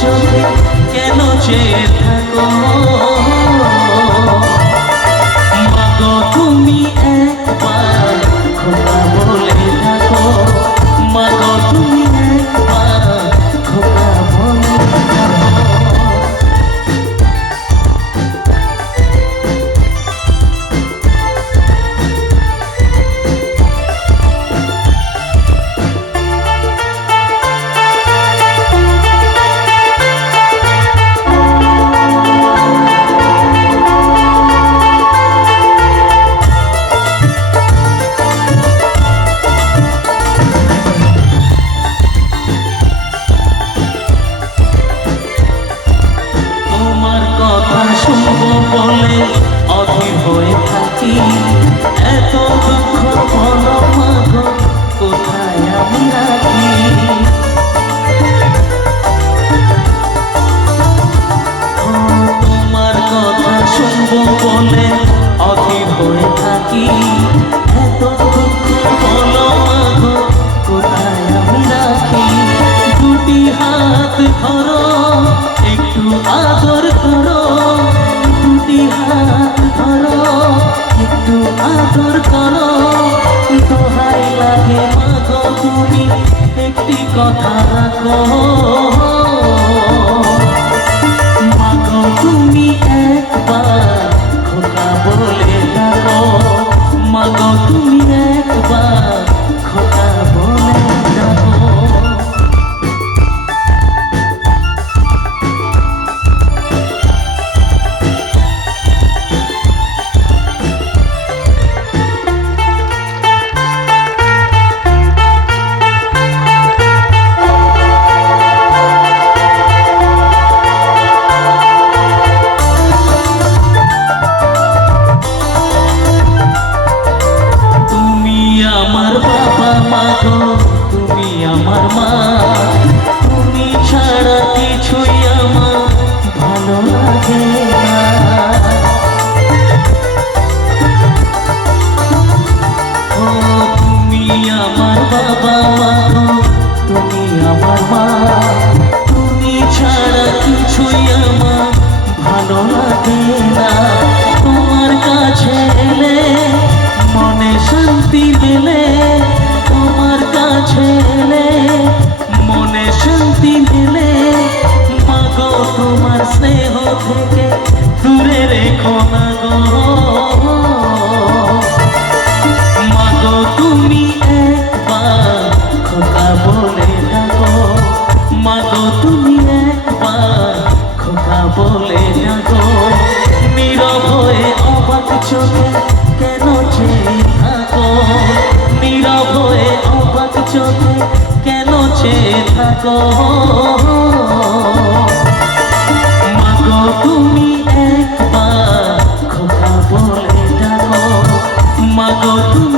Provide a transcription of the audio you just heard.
চোখে কেন চেয়ে থাকো? tonton. আদর করো। দোহাই লাগে মাগো তুমি, একটি কথা রাখো। মাগো তুমি একবার খোকা বলে মাগো তুমি একবার স্নেহ থেকে দূরে রেখো না গো। মাগো, তুমি একবার খোকা বলে ডাকো। মাগো, তুমি একবার খোকা বলে ডাকো। নীরব হয়ে অবাক চোখে কেন চেয়ে থাকো? নীরব হয়ে অবাক চোখে কেন চেয়ে থাকো? তুমি একবার খোকা বলে মাগো তুমি